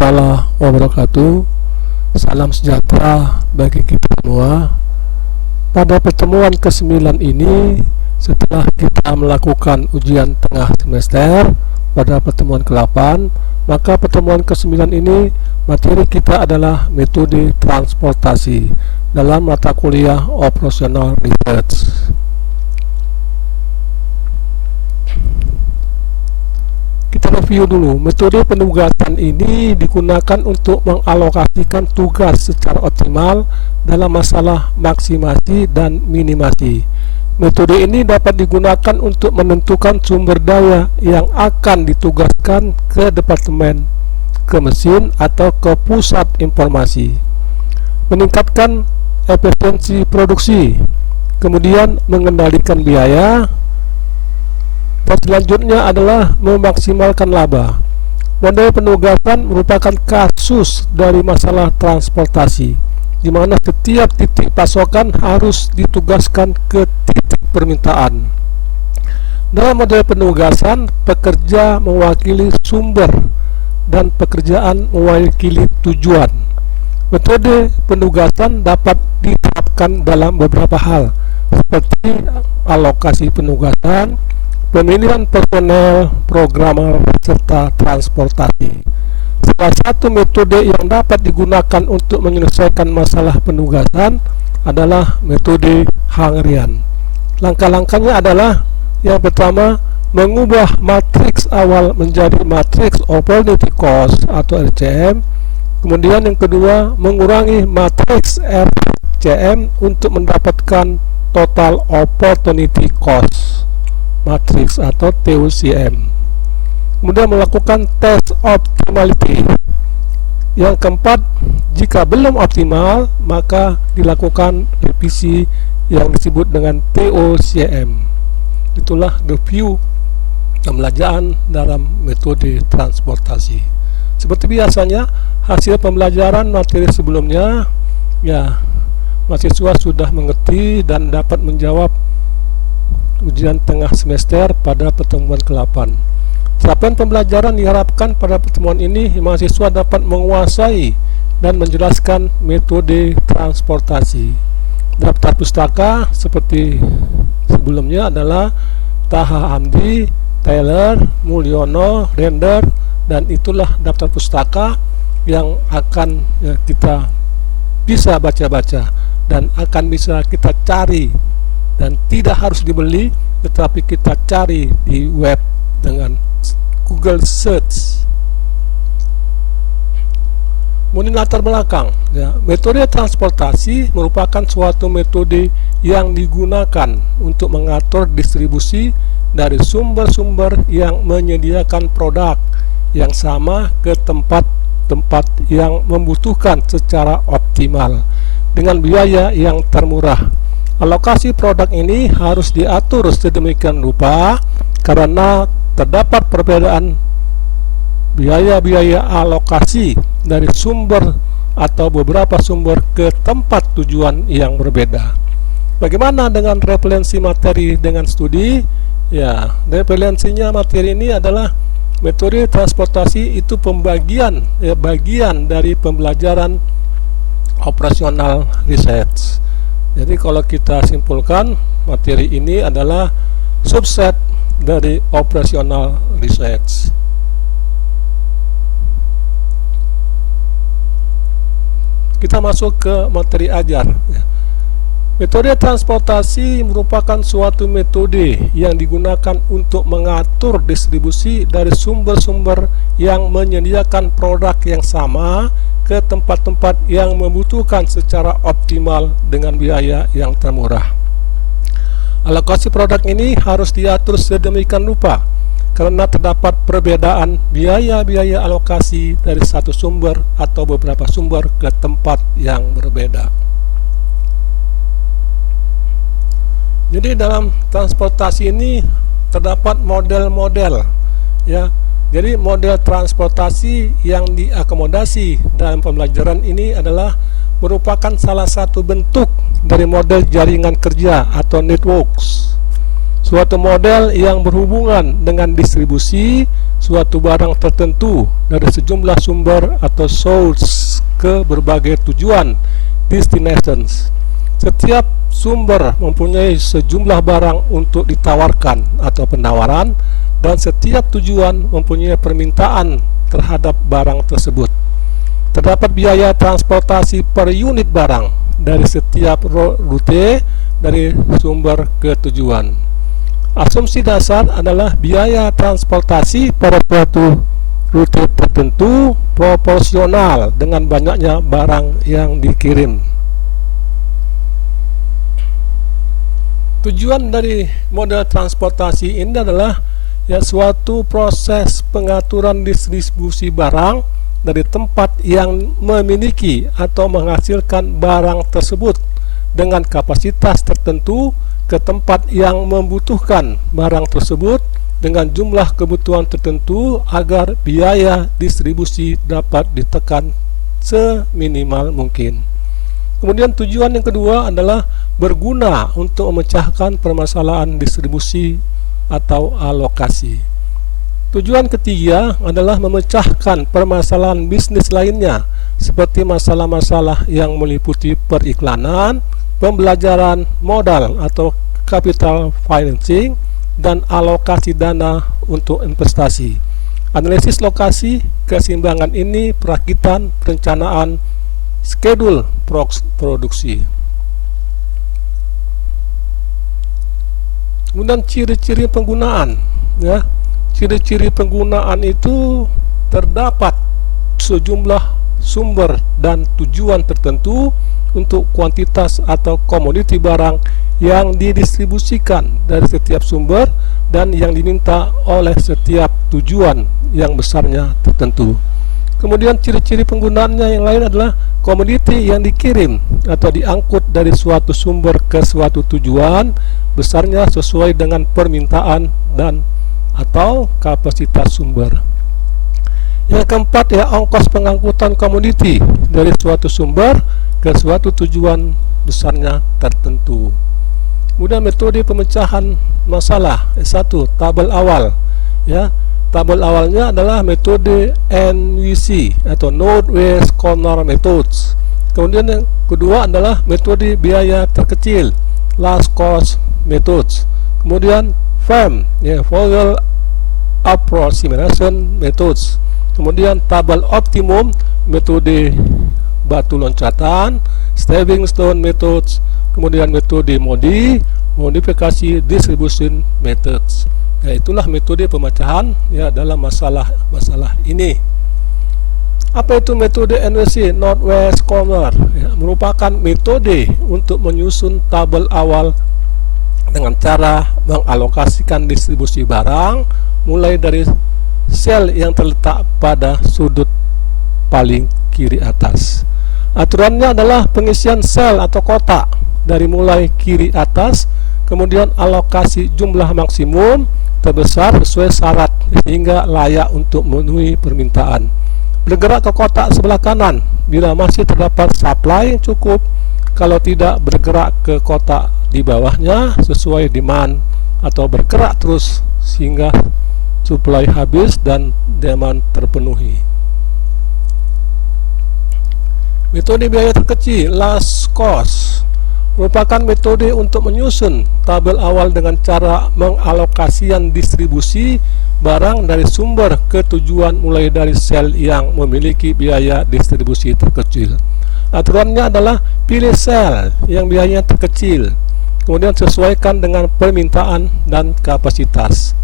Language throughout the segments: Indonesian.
warahmatullahi wabarakatuh. Salam sejahtera bagi kita semua. Pada pertemuan ke-9 ini, setelah kita melakukan ujian tengah semester pada pertemuan ke-8, maka pertemuan ke-9 ini materi kita adalah metode transportasi dalam mata kuliah Operational Research. Kita review dulu. Metode penugasan ini digunakan untuk mengalokasikan tugas secara optimal dalam masalah maksimasi dan minimasi. Metode ini dapat digunakan untuk menentukan sumber daya yang akan ditugaskan ke departemen, ke mesin, atau ke pusat informasi. Meningkatkan efisiensi produksi, kemudian mengendalikan biaya, dan selanjutnya adalah memaksimalkan laba. Model penugasan merupakan kasus dari masalah transportasi, di mana setiap titik pasokan harus ditugaskan ke titik permintaan. Dalam model penugasan, pekerja mewakili sumber dan pekerjaan mewakili tujuan. Metode penugasan dapat diterapkan dalam beberapa hal, seperti alokasi penugasan, pemilihan personel, programmer, serta transportasi. Salah satu metode yang dapat digunakan untuk menyelesaikan masalah penugasan adalah metode Hungarian. Langkah-langkahnya adalah: yang pertama, mengubah matriks awal menjadi matriks opportunity cost atau RCM. Kemudian yang kedua, mengurangi matriks RCM untuk mendapatkan total opportunity cost matrix atau TOCM. Kemudian melakukan test optimality. Yang keempat, jika belum optimal, maka dilakukan revisi yang disebut dengan TOCM. Itulah review pembelajaran dalam metode transportasi. Seperti biasanya, hasil pembelajaran materi sebelumnya, ya, mahasiswa sudah mengerti dan dapat menjawab ujian tengah semester pada pertemuan ke-8. Capaian pembelajaran diharapkan pada pertemuan ini mahasiswa dapat menguasai dan menjelaskan metode transportasi. Daftar pustaka seperti sebelumnya adalah Taha Hamdi, Taylor, Mulyono, Render, dan itulah daftar pustaka yang akan kita bisa baca-baca dan akan bisa kita cari, dan tidak harus dibeli, tetapi kita cari di web dengan Google Search. Kemudian latar belakang, ya, metode transportasi merupakan suatu metode yang digunakan untuk mengatur distribusi dari sumber-sumber yang menyediakan produk yang sama ke tempat-tempat yang membutuhkan secara optimal dengan biaya yang termurah. Alokasi produk ini harus diatur sedemikian rupa karena terdapat perbedaan biaya-biaya alokasi dari sumber atau beberapa sumber ke tempat tujuan yang berbeda. Bagaimana dengan referensi materi dengan studi? Ya, referensinya materi ini adalah metode transportasi itu pembagian, bagian dari pembelajaran operasional research. Jadi kalau kita simpulkan, materi ini adalah subset dari operational research. Kita masuk ke materi ajar. Metode transportasi merupakan suatu metode yang digunakan untuk mengatur distribusi dari sumber-sumber yang menyediakan produk yang sama ke tempat-tempat yang membutuhkan secara optimal dengan biaya yang termurah. Alokasi produk ini harus diatur sedemikian rupa karena terdapat perbedaan biaya-biaya alokasi dari satu sumber atau beberapa sumber ke tempat yang berbeda. Jadi dalam transportasi ini terdapat model-model, ya. Jadi model transportasi yang diakomodasi dalam pembelajaran ini adalah merupakan salah satu bentuk dari model jaringan kerja atau networks. Suatu model yang berhubungan dengan distribusi suatu barang tertentu dari sejumlah sumber atau source ke berbagai tujuan destinations. Setiap sumber mempunyai sejumlah barang untuk ditawarkan atau penawaran, dan setiap tujuan mempunyai permintaan terhadap barang tersebut. Terdapat biaya transportasi per unit barang dari setiap rute dari sumber ke tujuan. Asumsi dasar adalah biaya transportasi pada suatu rute tertentu proporsional dengan banyaknya barang yang dikirim. Tujuan dari model transportasi ini adalah suatu proses pengaturan distribusi barang dari tempat yang memiliki atau menghasilkan barang tersebut dengan kapasitas tertentu ke tempat yang membutuhkan barang tersebut dengan jumlah kebutuhan tertentu agar biaya distribusi dapat ditekan seminimal mungkin. Kemudian tujuan yang kedua adalah berguna untuk memecahkan permasalahan distribusi atau alokasi. Tujuan ketiga adalah memecahkan permasalahan bisnis lainnya seperti masalah-masalah yang meliputi periklanan, pembelajaran modal atau capital financing, dan alokasi dana untuk investasi. Analisis lokasi, keseimbangan ini, perakitan, perencanaan, schedule produksi. Kemudian ciri-ciri penggunaan, ya. Ciri-ciri penggunaan itu terdapat sejumlah sumber dan tujuan tertentu untuk kuantitas atau komoditi barang yang didistribusikan dari setiap sumber dan yang diminta oleh setiap tujuan yang besarnya tertentu. Kemudian ciri-ciri penggunaannya yang lain adalah komoditi yang dikirim atau diangkut dari suatu sumber ke suatu tujuan besarnya sesuai dengan permintaan dan atau kapasitas sumber. Yang keempat ongkos pengangkutan komoditi dari suatu sumber ke suatu tujuan besarnya tertentu. Kemudian metode pemecahan masalah. Satu, tabel awal. Tabel awalnya adalah metode NWC atau Northwest Corner Methods. Kemudian yang kedua adalah metode biaya terkecil, Last Cost Methods. Kemudian FAM, Vogel Approximation Methods. Kemudian tabel optimum, metode batu loncatan, stepping stone methods. Kemudian metode modifikasi distribution methods. Itulah metode pemecahan dalam masalah ini. Apa itu metode NWC, Northwest Corner? Merupakan metode untuk menyusun tabel awal dengan cara mengalokasikan distribusi barang mulai dari sel yang terletak pada sudut paling kiri atas. Aturannya adalah pengisian sel atau kotak dari mulai kiri atas, kemudian alokasi jumlah maksimum terbesar sesuai syarat hingga layak untuk memenuhi permintaan. Bergerak ke kotak sebelah kanan bila masih terdapat supply yang cukup, kalau tidak bergerak ke kotak di bawahnya sesuai demand, atau bergerak terus sehingga supply habis dan demand terpenuhi. Metode biaya terkecil, last cost, merupakan metode untuk menyusun tabel awal dengan cara mengalokasian distribusi barang dari sumber ke tujuan mulai dari sel yang memiliki biaya distribusi terkecil. Aturannya adalah pilih sel yang biayanya terkecil, kemudian sesuaikan dengan permintaan dan kapasitas.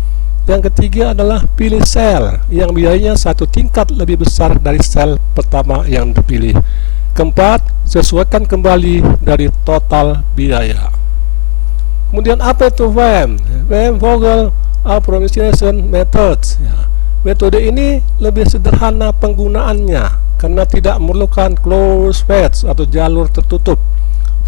Yang ketiga adalah pilih sel yang biayanya satu tingkat lebih besar dari sel pertama yang dipilih. Keempat, sesuaikan kembali dari total biaya. Kemudian apa itu VAM? VAM, Vogel Approximation Methods. Metode ini lebih sederhana penggunaannya karena tidak memerlukan closed path atau jalur tertutup.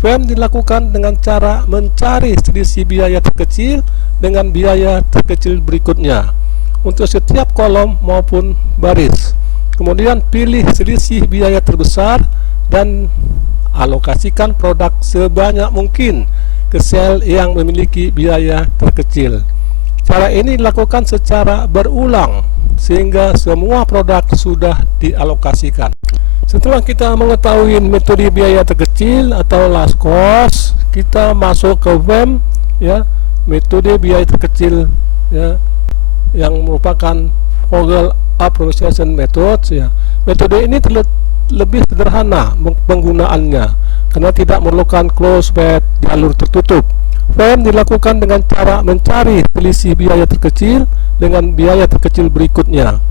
VAM dilakukan dengan cara mencari selisih biaya terkecil dengan biaya terkecil berikutnya untuk setiap kolom maupun baris. Kemudian pilih selisih biaya terbesar dan alokasikan produk sebanyak mungkin ke sel yang memiliki biaya terkecil. Cara ini dilakukan secara berulang sehingga semua produk sudah dialokasikan. Setelah kita mengetahui metode biaya terkecil atau last cost, kita masuk ke FAM, ya, metode biaya terkecil, ya, yang merupakan Vogel Approximation Method, ya. Metode ini lebih sederhana penggunaannya karena tidak memerlukan closed path jalur tertutup. FAM dilakukan dengan cara mencari selisih biaya terkecil dengan biaya terkecil berikutnya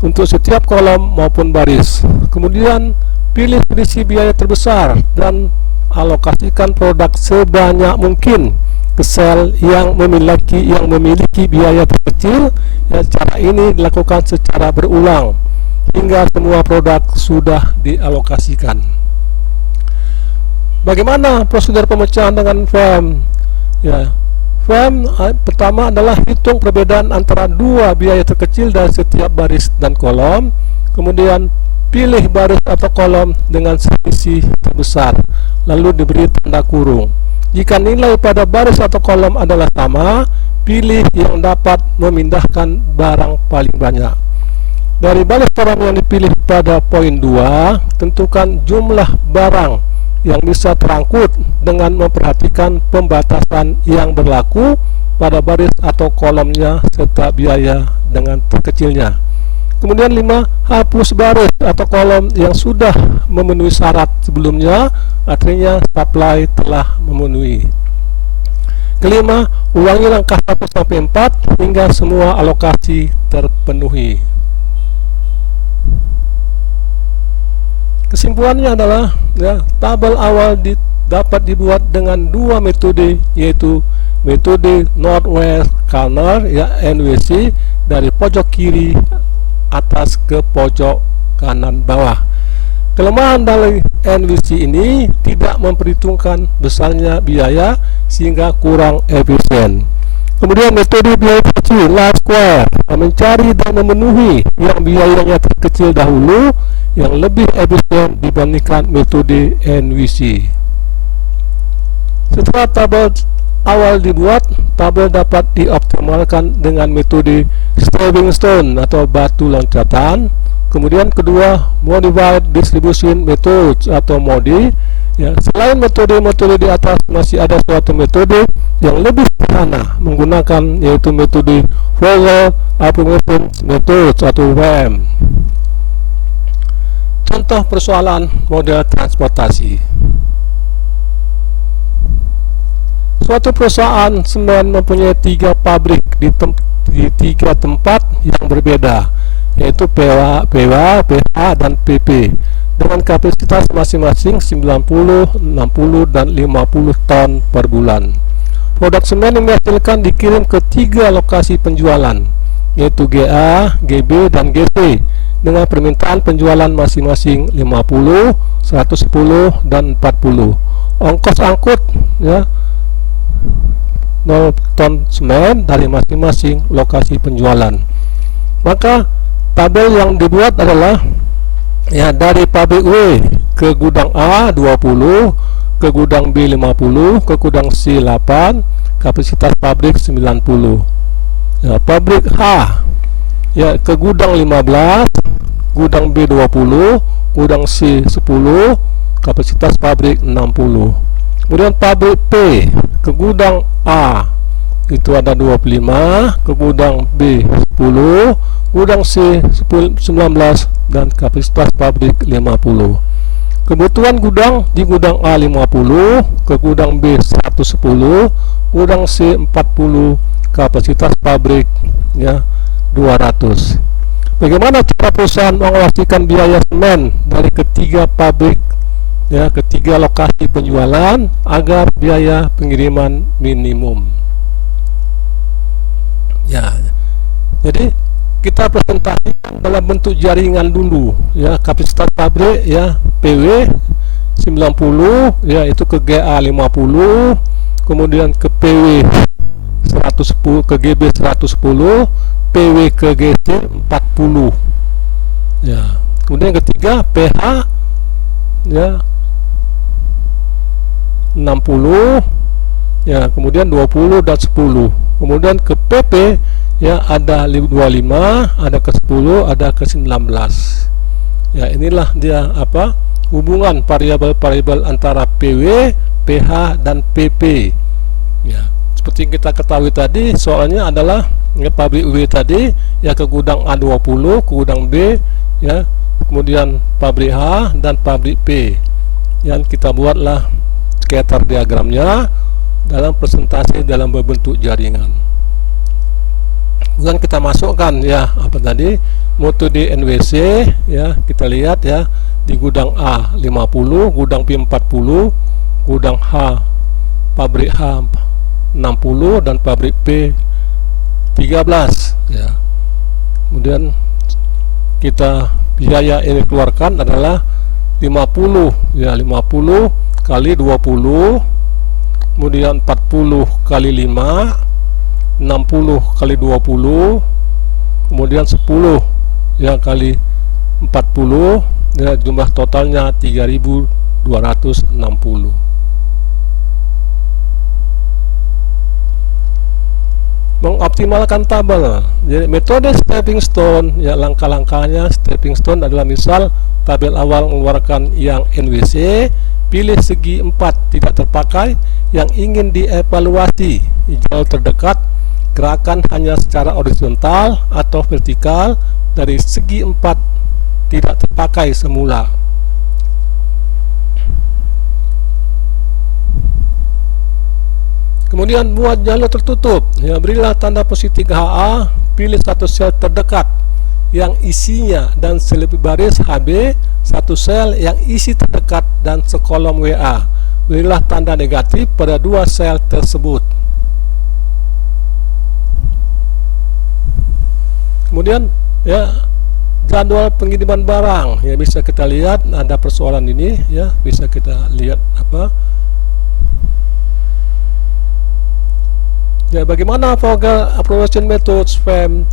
untuk setiap kolom maupun baris. Kemudian pilih selisih biaya terbesar dan alokasikan produk sebanyak mungkin ke sel yang memiliki biaya terkecil. Ya, cara ini dilakukan secara berulang hingga semua produk sudah dialokasikan. Bagaimana prosedur pemecahan dengan FAM? Ya, FAM pertama adalah hitung perbedaan antara dua biaya terkecil dari setiap baris dan kolom. Kemudian pilih baris atau kolom dengan selisih terbesar, lalu diberi tanda kurung. Jika nilai pada baris atau kolom adalah sama, pilih yang dapat memindahkan barang paling banyak. Dari baris kolom yang dipilih pada poin 2, tentukan jumlah barang yang bisa terangkut dengan memperhatikan pembatasan yang berlaku pada baris atau kolomnya serta biaya dengan terkecilnya. Kemudian 5, hapus baris atau kolom yang sudah memenuhi syarat sebelumnya, artinya supply telah memenuhi. Kelima, ulangi langkah 1 sampai 4 hingga semua alokasi terpenuhi. Kesimpulannya adalah, ya, tabel awal dapat dibuat dengan dua metode, yaitu metode Northwest Corner, ya, NWC, dari pojok kiri atas ke pojok kanan bawah. Kelemahan dari NWC ini tidak memperhitungkan besarnya biaya sehingga kurang efisien. Kemudian metode biaya kecil, last square, mencari dan memenuhi yang biayanya terkecil dahulu, yang lebih efisien dibandingkan metode NWC. Setelah tabel awal dibuat, tabel dapat dioptimalkan dengan metode stepping stone atau batu loncatan. Kemudian kedua, modified distribution methods atau MODI. Ya, selain metode-metode di atas, masih ada suatu metode yang lebih sederhana menggunakan, yaitu metode Vogel Approximation Methods atau VAM. Contoh persoalan model transportasi. Suatu perusahaan semen mempunyai 3 pabrik di 3 tempat yang berbeda, yaitu PH, dan PP, dengan kapasitas masing-masing 90, 60, dan 50 ton per bulan. Produk semen yang dihasilkan dikirim ke 3 lokasi penjualan, yaitu GA, GB, dan GC, dengan permintaan penjualan masing-masing 50, 110, dan 40. Ongkos angkut, ya, 0 ton semen dari masing-masing lokasi penjualan. Maka tabel yang dibuat adalah, ya, dari pabrik W ke gudang A 20, ke gudang B 50, ke gudang C 8, kapasitas pabrik 90. Ya, pabrik H, ya, ke gudang 15, gudang B 20, gudang C 10, kapasitas pabrik 60. Kemudian pabrik P ke gudang A itu ada 25, ke gudang B 10, gudang C 19, dan kapasitas pabrik 50. Kebutuhan gudang di gudang A 50, ke gudang B 110, gudang C 40, kapasitas pabrik, ya, 200. Bagaimana cara perusahaan mengalokasikan biaya semen dari ketiga pabrik, ya, ketiga lokasi penjualan agar biaya pengiriman minimum? Ya, jadi kita presentasikan dalam bentuk jaringan dulu, ya, kapasitas pabrik, ya, PW 90, ya, itu ke GA 50, kemudian ke PW 110, ke GB 110, PW ke GC 40, ya. Kemudian ketiga PH, ya, 60, ya, kemudian 20 dan 10. Kemudian ke PP ya ada 25, ada ke 10, ada ke 19. Ya, inilah dia apa hubungan variabel-variabel antara PW, PH dan PP. Ya, seperti yang kita ketahui tadi, soalnya adalah ya, pabrik W tadi ya ke gudang A20, ke gudang B ya, kemudian pabrik H dan pabrik P. Yang kita buatlah scatter diagramnya dalam presentasi dalam berbentuk jaringan. Kemudian kita masukkan ya apa tadi metode NWC ya, kita lihat ya di gudang A 50, gudang B 40, gudang H pabrik H 60 dan pabrik P 13 ya. Kemudian kita biaya ini keluarkan adalah 50 ya, 50 kali 20, kemudian 40 kali 5, 60 kali 20, kemudian 10 ya kali 40 ya, jumlah totalnya 3260. Mengoptimalkan tabel. Jadi metode stepping stone ya, langkah-langkahnya stepping stone adalah misal tabel awal mengeluarkan yang NWC, pilih segi 4 tidak terpakai yang ingin dievaluasi, jalur terdekat, gerakan hanya secara horizontal atau vertikal dari segi 4 tidak terpakai semula. Kemudian buat jalur tertutup ya, berilah tanda positif HA, pilih satu sel terdekat yang isinya dan selebih baris HB, satu sel yang isi terdekat dan sekolom WA. Berilah tanda negatif pada dua sel tersebut. Kemudian ya jadwal pengiriman barang ya, bisa kita lihat ada persoalan ini ya, bisa kita lihat apa ya, bagaimana Vogel approval metode FEM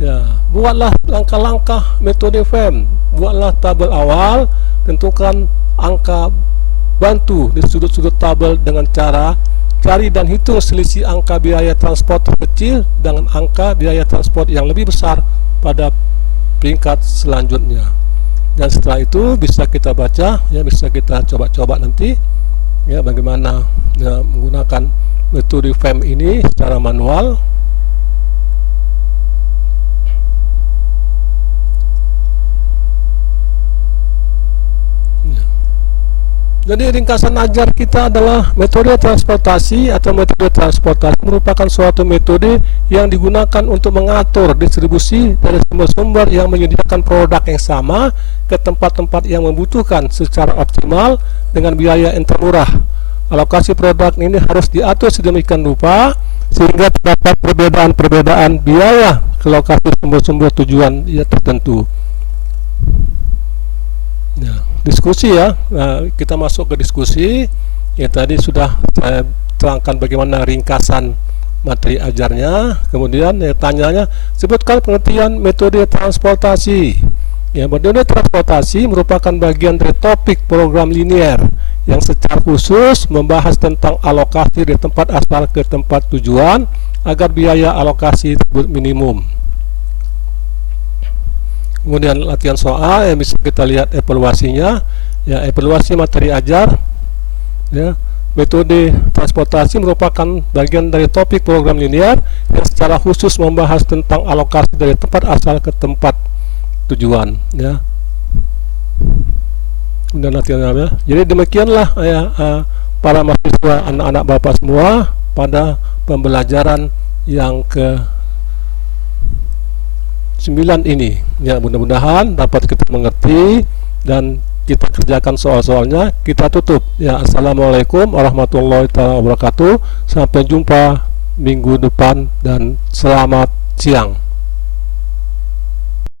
ya, buatlah langkah-langkah metode FEM, buatlah tabel awal, tentukan angka bantu di sudut-sudut tabel dengan cara cari dan hitung selisih angka biaya transport kecil dengan angka biaya transport yang lebih besar pada peringkat selanjutnya. Dan setelah itu bisa kita baca ya, bisa kita coba-coba nanti ya bagaimana ya, menggunakan metode FEM ini secara manual. Jadi ringkasan ajar kita adalah metode transportasi atau metode transportasi merupakan suatu metode yang digunakan untuk mengatur distribusi dari sumber-sumber yang menyediakan produk yang sama ke tempat-tempat yang membutuhkan secara optimal dengan biaya yang termurah. Alokasi produk ini harus diatur sedemikian rupa sehingga terdapat perbedaan-perbedaan biaya ke lokasi sumber-sumber tujuan yang tertentu. Ya, diskusi ya. Nah, kita masuk ke diskusi. Ya, tadi sudah saya terangkan bagaimana ringkasan materi ajarnya. Kemudian ya, tanyanya, sebutkan pengertian metode transportasi. Ya, metode transportasi merupakan bagian dari topik program linear yang secara khusus membahas tentang alokasi dari tempat asal ke tempat tujuan agar biaya alokasi tersebut minimum. Kemudian latihan soal yang bisa kita lihat evaluasinya ya, evaluasi materi ajar ya. Metode transportasi merupakan bagian dari topik program linear yang secara khusus membahas tentang alokasi dari tempat asal ke tempat tujuan ya. Kemudian latihannya. Jadi demikianlah ya para mahasiswa, anak-anak Bapak semua pada pembelajaran yang ke 9 ini ya, mudah-mudahan dapat kita mengerti dan kita kerjakan soal-soalnya. Kita tutup ya. Assalamualaikum warahmatullahi wabarakatuh. Sampai jumpa minggu depan dan selamat siang.